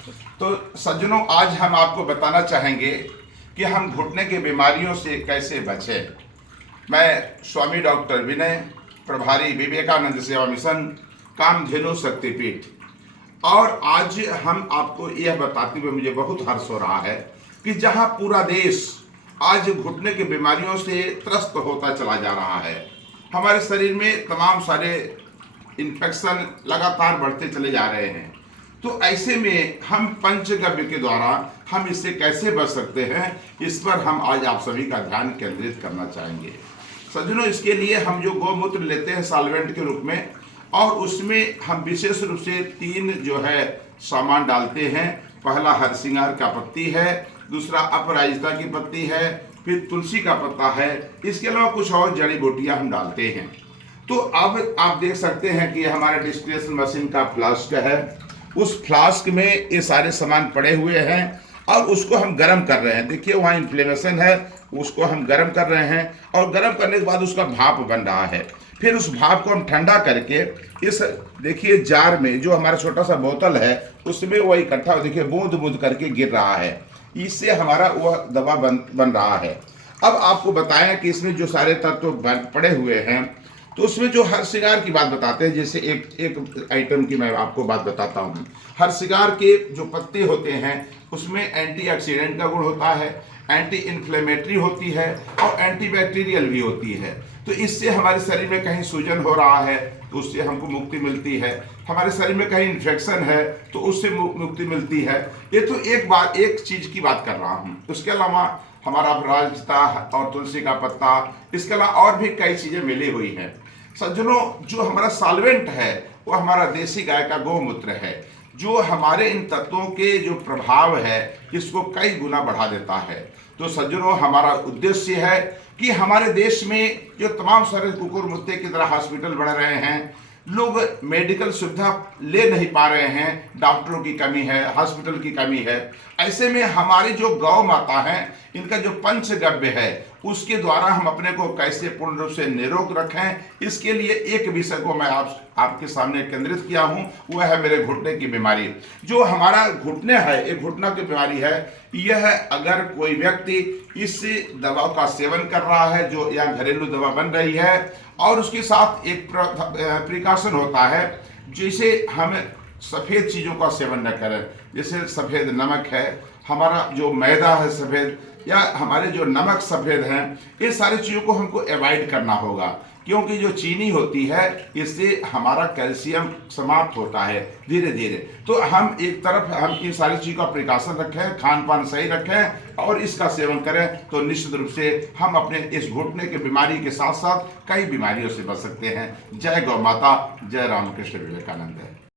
तो सज्जनों, आज हम आपको बताना चाहेंगे कि हम घुटने की बीमारियों से कैसे बचें। मैं स्वामी डॉक्टर विनय, प्रभारी विवेकानंद सेवा मिशन, कामधेनु शक्तिपीठ। और आज हम आपको यह बताते हुए मुझे बहुत हर्ष हो रहा है कि जहां पूरा देश आज घुटने की बीमारियों से त्रस्त होता चला जा रहा है, हमारे शरीर में तमाम सारे इन्फेक्शन लगातार बढ़ते चले जा रहे हैं। तो ऐसे में हम पंचगव्य के द्वारा हम इससे कैसे बच सकते हैं, इस पर हम आज आप सभी का ध्यान केंद्रित करना चाहेंगे। सज्जनों, इसके लिए हम जो गौमूत्र लेते हैं सॉल्वेंट के रूप में, और उसमें हम विशेष रूप से 3 जो है सामान डालते हैं। पहला हरसिंगार का पत्ती है, दूसरा अपराजिता की पत्ती है, फिर तुलसी का पत्ता है। इसके अलावा कुछ और जड़ी बूटियां हम डालते हैं। तो अब आप देख सकते हैं कि हमारे डिस्टिलेशन मशीन का फ्लास्क है। उस फ्लास्क में ये सारे सामान पड़े हुए हैं और उसको हम गर्म कर रहे हैं। देखिए वहाँ इन्फ्लेमेशन है, उसको हम गर्म कर रहे हैं और गर्म करने के बाद उसका भाप बन रहा है। फिर उस भाप को हम ठंडा करके इस देखिए जार में, जो हमारा छोटा सा बोतल है, उसमें वो इकट्ठा देखिए बूंद बूंद करके गिर रहा है। इससे हमारा वह दवा बन रहा है। अब आपको बताएं कि इसमें जो सारे तत्व पड़े हुए हैं, तो उसमें जो हरसिंगार की बात बताते हैं, जैसे एक आइटम की मैं आपको बात बताता हूँ। हरसिंगार के जो पत्ते होते हैं उसमें एंटीऑक्सीडेंट का गुण होता है, एंटी इन्फ्लेमेटरी होती है और एंटीबैक्टीरियल भी होती है। तो इससे हमारे शरीर में कहीं सूजन हो रहा है तो उससे हमको मुक्ति मिलती है, हमारे शरीर में कहीं इन्फेक्शन है तो उससे मुक्ति मिलती है। ये तो एक चीज की बात कर रहा हूँ। उसके अलावा हमारा अपराजिता और तुलसी का पत्ता, इसके अलावा और भी कई चीजें मिली हुई हैं। सज्जनों, जो हमारा सॉल्वेंट है वो हमारा देसी गाय का गौमूत्र है, जो हमारे इन तत्वों के जो प्रभाव है इसको कई गुना बढ़ा देता है। तो सज्जनों, हमारा उद्देश्य है कि हमारे देश में जो तमाम सारे कुकुर मुत्ते की तरह हॉस्पिटल बढ़ रहे हैं, लोग मेडिकल सुविधा ले नहीं पा रहे हैं, डॉक्टरों की कमी है, हॉस्पिटल की कमी है। ऐसे में हमारी जो गौ माता है, इनका जो पंचगव्य है, उसके द्वारा हम अपने को कैसे पूर्ण रूप से निरोग रखें, इसके लिए एक विषय को मैं आपके सामने केंद्रित किया हूं। वह है मेरे घुटने की बीमारी। जो हमारा घुटने है, एक घुटना की बीमारी है, यह अगर कोई व्यक्ति इस दवा का सेवन कर रहा है, जो या घरेलू दवा बन रही है, और उसके साथ एक प्रिकॉशन होता है, जैसे हम सफ़ेद चीज़ों का सेवन न करें। जैसे सफ़ेद नमक है, हमारा जो मैदा है सफ़ेद, या हमारे जो नमक सफ़ेद हैं, ये सारी चीज़ों को हमको अवॉइड करना होगा, क्योंकि जो चीनी होती है इससे हमारा कैल्शियम समाप्त होता है धीरे धीरे। तो हम एक तरफ हम इन सारी चीज़ों का प्रिकॉशन रखें, खान पान सही रखें और इसका सेवन करें, तो निश्चित रूप से हम अपने इस घुटने की बीमारी के साथ साथ कई बीमारियों से बच सकते हैं। जय गौ माता, जय रामकृष्ण विवेकानंद।